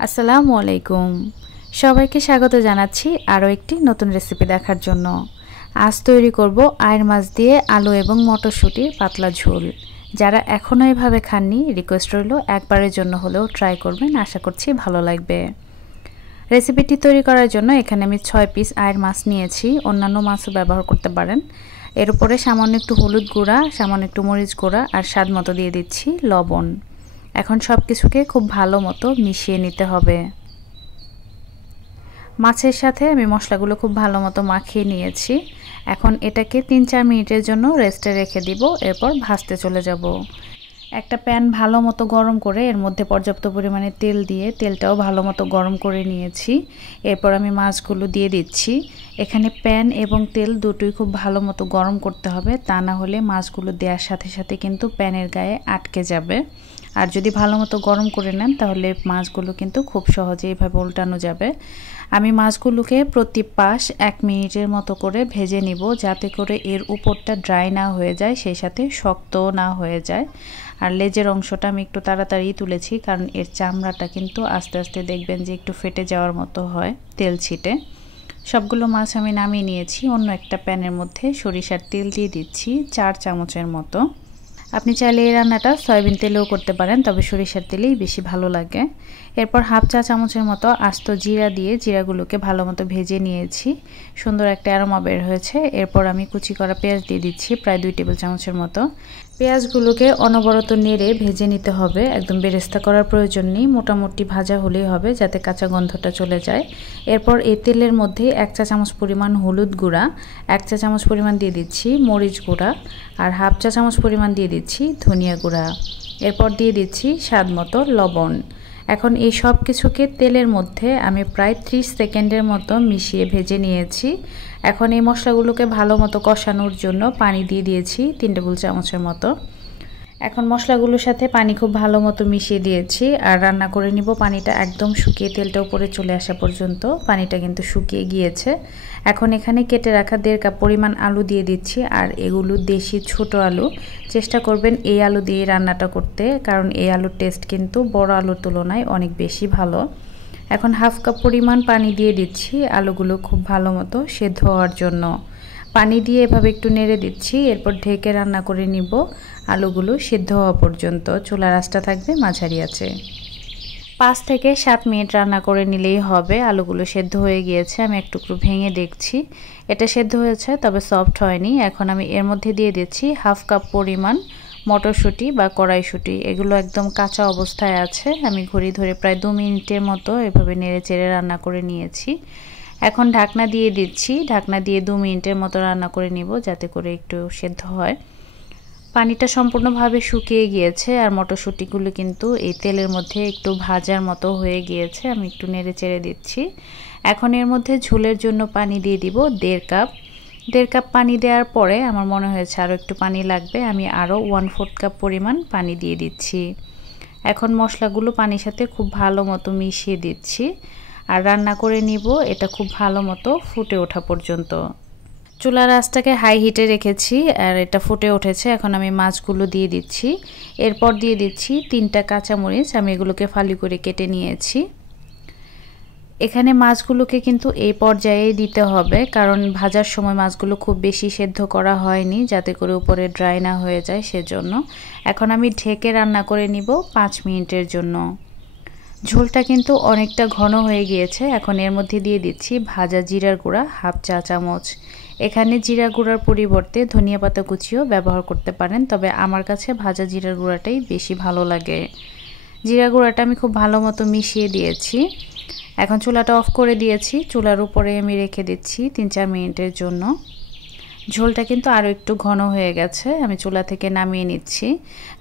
আসসালামু আলাইকুম সবাইকে স্বাগত জানাচ্ছি আরও একটি নতুন রেসিপি দেখার জন্য। আজ তৈরি করব আয়ের মাছ দিয়ে আলু এবং মটরশুঁটির পাতলা ঝোল। যারা এখনও এভাবে খাননি রিকোয়েস্ট রইল একবারের জন্য হলেও ট্রাই করবেন, আশা করছি ভালো লাগবে। রেসিপিটি তৈরি করার জন্য এখানে আমি 6 পিস আয়ের মাছ নিয়েছি, অন্যান্য মাছও ব্যবহার করতে পারেন। এর উপরে সামান্য একটু হলুদ গুঁড়া, সামান্য একটু মরিচ গুঁড়া আর স্বাদ মতো দিয়ে দিচ্ছি লবণ। এখন সব কিছুকে খুব ভালো মতো মিশিয়ে নিতে হবে। মাছের সাথে আমি মশলাগুলো খুব ভালো মতো মাখিয়ে নিয়েছি। এখন এটাকে 3-4 মিনিটের জন্য রেস্টে রেখে দিব, এরপর ভাজতে চলে যাব। একটা প্যান ভালো মতো গরম করে এর মধ্যে পর্যাপ্ত পরিমাণে তেল দিয়ে তেলটাও ভালো মতো গরম করে নিয়েছি। এরপর আমি মাছগুলো দিয়ে দিচ্ছি। এখানে প্যান এবং তেল দুটোই খুব ভালো মতো গরম করতে হবে, তা না হলে মাছগুলো দেওয়ার সাথে সাথে কিন্তু প্যানের গায়ে আটকে যাবে। আর যদি ভালো মতো গরম করে নেন তাহলে মাছগুলো কিন্তু খুব সহজেই এভাবে উল্টানো যাবে। আমি মাছগুলোকে প্রতি পাশ 1 মিনিটের মতো করে ভেজে নিব, যাতে করে এর উপরটা ড্রাই না হয়ে যায়, সেই সাথে শক্তও না হয়ে যায়। আর লেজের অংশটা আমি একটু তাড়াতাড়ি তুলেছি, কারণ এর চামড়াটা কিন্তু আস্তে আস্তে দেখবেন যে একটু ফেটে যাওয়ার মতো হয় তেল ছিটে। সবগুলো মাছ আমি নামিয়ে নিয়েছি। অন্য একটা প্যানের মধ্যে সরিষার তেল দিয়ে দিচ্ছি 4 চামচের মতো। আপনি চাইলে এই রান্নাটা সয়াবিন তেলেও করতে পারেন, তবে সরিষার তেলেই বেশি ভালো লাগে। এরপর হাফ চা চামচের মতো আস্ত জিরা দিয়ে জিরাগুলোকে ভালো মতো ভেজে নিয়েছি, সুন্দর একটা অ্যারোমা বের হয়েছে। এরপর আমি কুচি করা পেঁয়াজ দিয়ে দিচ্ছি প্রায় 2 টেবিল চামচের মতো। পেঁয়াজগুলোকে অনবরত নেড়ে ভেজে নিতে হবে, একদম বেরেস্তা করার প্রয়োজন নেই, মোটামুটি ভাজা হলেই হবে যাতে কাঁচা গন্ধটা চলে যায়। এরপর এই তেলের মধ্যে 1 চা চামচ পরিমাণ হলুদ গুঁড়া, 1 চা চামচ পরিমাণ দিয়ে দিচ্ছি মরিচ গুঁড়া আর হাফ চা চামচ পরিমাণ দিয়ে দিচ্ছি ধনিয়া গুঁড়া। এরপর দিয়ে দিচ্ছি স্বাদ মতো লবণ। এখন এই সব কিছুকে তেলের মধ্যে আমি প্রায় 30 সেকেন্ডের মতো মিশিয়ে ভেজে নিয়েছি। এখন এই মশলাগুলোকে ভালো মতো কষানোর জন্য পানি দিয়ে দিয়েছি 3 টেবিল চামচের মতো। এখন মশলাগুলোর সাথে পানি খুব ভালো মতো মিশিয়ে দিয়েছি আর রান্না করে নিব। পানিটা একদম শুকিয়ে তেলটা উপরে চলে আসা পর্যন্ত। পানিটা কিন্তু শুকিয়ে গিয়েছে। এখন এখানে কেটে রাখা 1.5 কাপ পরিমাণ আলু দিয়ে দিচ্ছি, আর এগুলো দেশি ছোট আলু। চেষ্টা করবেন এই আলু দিয়ে রান্নাটা করতে, কারণ এই আলুর টেস্ট কিন্তু বড় আলুর তুলনায় অনেক বেশি ভালো। এখন হাফ কাপ পরিমাণ পানি দিয়ে দিচ্ছি আলুগুলো খুব ভালো মতো সেদ্ধ হওয়ার জন্য। পানি দিয়ে এভাবে একটু নেড়ে দিচ্ছি, এরপর ঢেকে রান্না করে নিব আলুগুলো সেদ্ধ হওয়া পর্যন্ত। চুলার আঁচটা থাকবে মাঝারি আঁচে। 5 থেকে 7 মিনিট রান্না করে নিলেই হবে। আলুগুলো সেদ্ধ হয়ে গিয়েছে, আমি একটু ভেঙে দেখছি এটা সেদ্ধ হয়েছে, তবে সফট হয়নি। এখন আমি এর মধ্যে দিয়ে দিচ্ছি হাফ কাপ পরিমাণ মটরশুঁটি বা কড়াইশুঁটি। এগুলো একদম কাঁচা অবস্থায় আছে। আমি ঘড়ি ধরে প্রায় 2 মিনিটের মতো এভাবে নেড়ে চেড়ে রান্না করে নিয়েছি। এখন ঢাকনা দিয়ে দিচ্ছি, ঢাকনা দিয়ে 2 মিনিটের মতো রান্না করে নিব, যাতে করে একটু সেদ্ধ হয়। পানিটা সম্পূর্ণভাবে শুকিয়ে গিয়েছে আর মটরশুঁটিগুলো কিন্তু এই তেলের মধ্যে একটু ভাজার মতো হয়ে গিয়েছে। আমি একটু নেড়ে চেড়ে দিচ্ছি। এখন এর মধ্যে ঝোলের জন্য পানি দিয়ে দিব 1.5 কাপ। 1.5 কাপ পানি দেওয়ার পরে আমার মনে হয়েছে আরও একটু পানি লাগবে, আমি আরও 1/4 কাপ পরিমাণ পানি দিয়ে দিচ্ছি। এখন মশলাগুলো পানির সাথে খুব ভালো মতো মিশিয়ে দিচ্ছি আর রান্না করে নিব এটা খুব ভালো মতো ফুটে ওঠা পর্যন্ত। চুলার আঁচটাকে হাই হিটে রেখেছি আর এটা ফুটে উঠেছে। এখন আমি মাছগুলো দিয়ে দিচ্ছি। এরপর দিয়ে দিচ্ছি 3টা কাঁচামরিচ, আমি এগুলোকে ফালি করে কেটে নিয়েছি। এখানে মাছগুলোকে কিন্তু এই পর্যায়ে দিতে হবে, কারণ ভাজার সময় মাছগুলো খুব বেশি সেদ্ধ করা হয়নি, যাতে করে উপরে ড্রাই না হয়ে যায় সেজন্য। এখন আমি ঢেকে রান্না করে নিব 5 মিনিটের জন্য। ঝোলটা কিন্তু অনেকটা ঘন হয়ে গিয়েছে। এখন এর মধ্যে দিয়ে দিচ্ছি ভাজা জিরার গুঁড়া হাফ চা চামচ। এখানে জিরা গুঁড়ার পরিবর্তে ধনিয়া পাতা কুচিও ব্যবহার করতে পারেন, তবে আমার কাছে ভাজা জিরার গুঁড়াটাই বেশি ভালো লাগে। জিরা গুঁড়াটা আমি খুব ভালো মতো মিশিয়ে দিয়েছি। এখন চুলাটা অফ করে দিয়েছি। চুলার উপরে আমি রেখে দিচ্ছি 3-4 মিনিটের জন্য। ঝোলটা কিন্তু আরও একটু ঘন হয়ে গেছে, আমি চুলা থেকে নামিয়ে নিচ্ছি।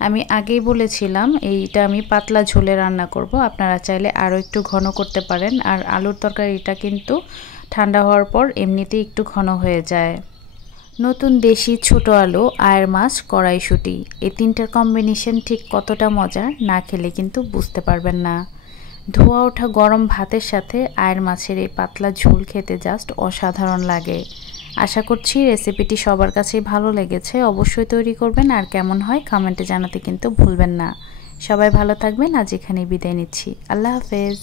আমি আগেই বলেছিলাম এইটা আমি পাতলা ঝোলে রান্না করব, আপনারা চাইলে আরও একটু ঘন করতে পারেন। আর আলুর তরকারিটা কিন্তু ঠান্ডা হওয়ার পর এমনিতেই একটু ঘন হয়ে যায়। নতুন দেশি ছোট আলু, আয়ের মাছ, কড়াইশুঁটি, এই 3টার কম্বিনেশন ঠিক কতটা মজার, না খেলে কিন্তু বুঝতে পারবেন না। ধোয়া ওঠা গরম ভাতের সাথে আয়ের মাছের এই পাতলা ঝোল খেতে জাস্ট অসাধারণ লাগে। আশা করছি রেসিপিটি সবার কাছেই ভালো লেগেছে। অবশ্যই তৈরি করবেন আর কেমন হয় কমেন্টে জানাতে কিন্তু ভুলবেন না। সবাই ভালো থাকবেন। আজ এখানেই বিদায় নিচ্ছি। আল্লাহ হাফেজ।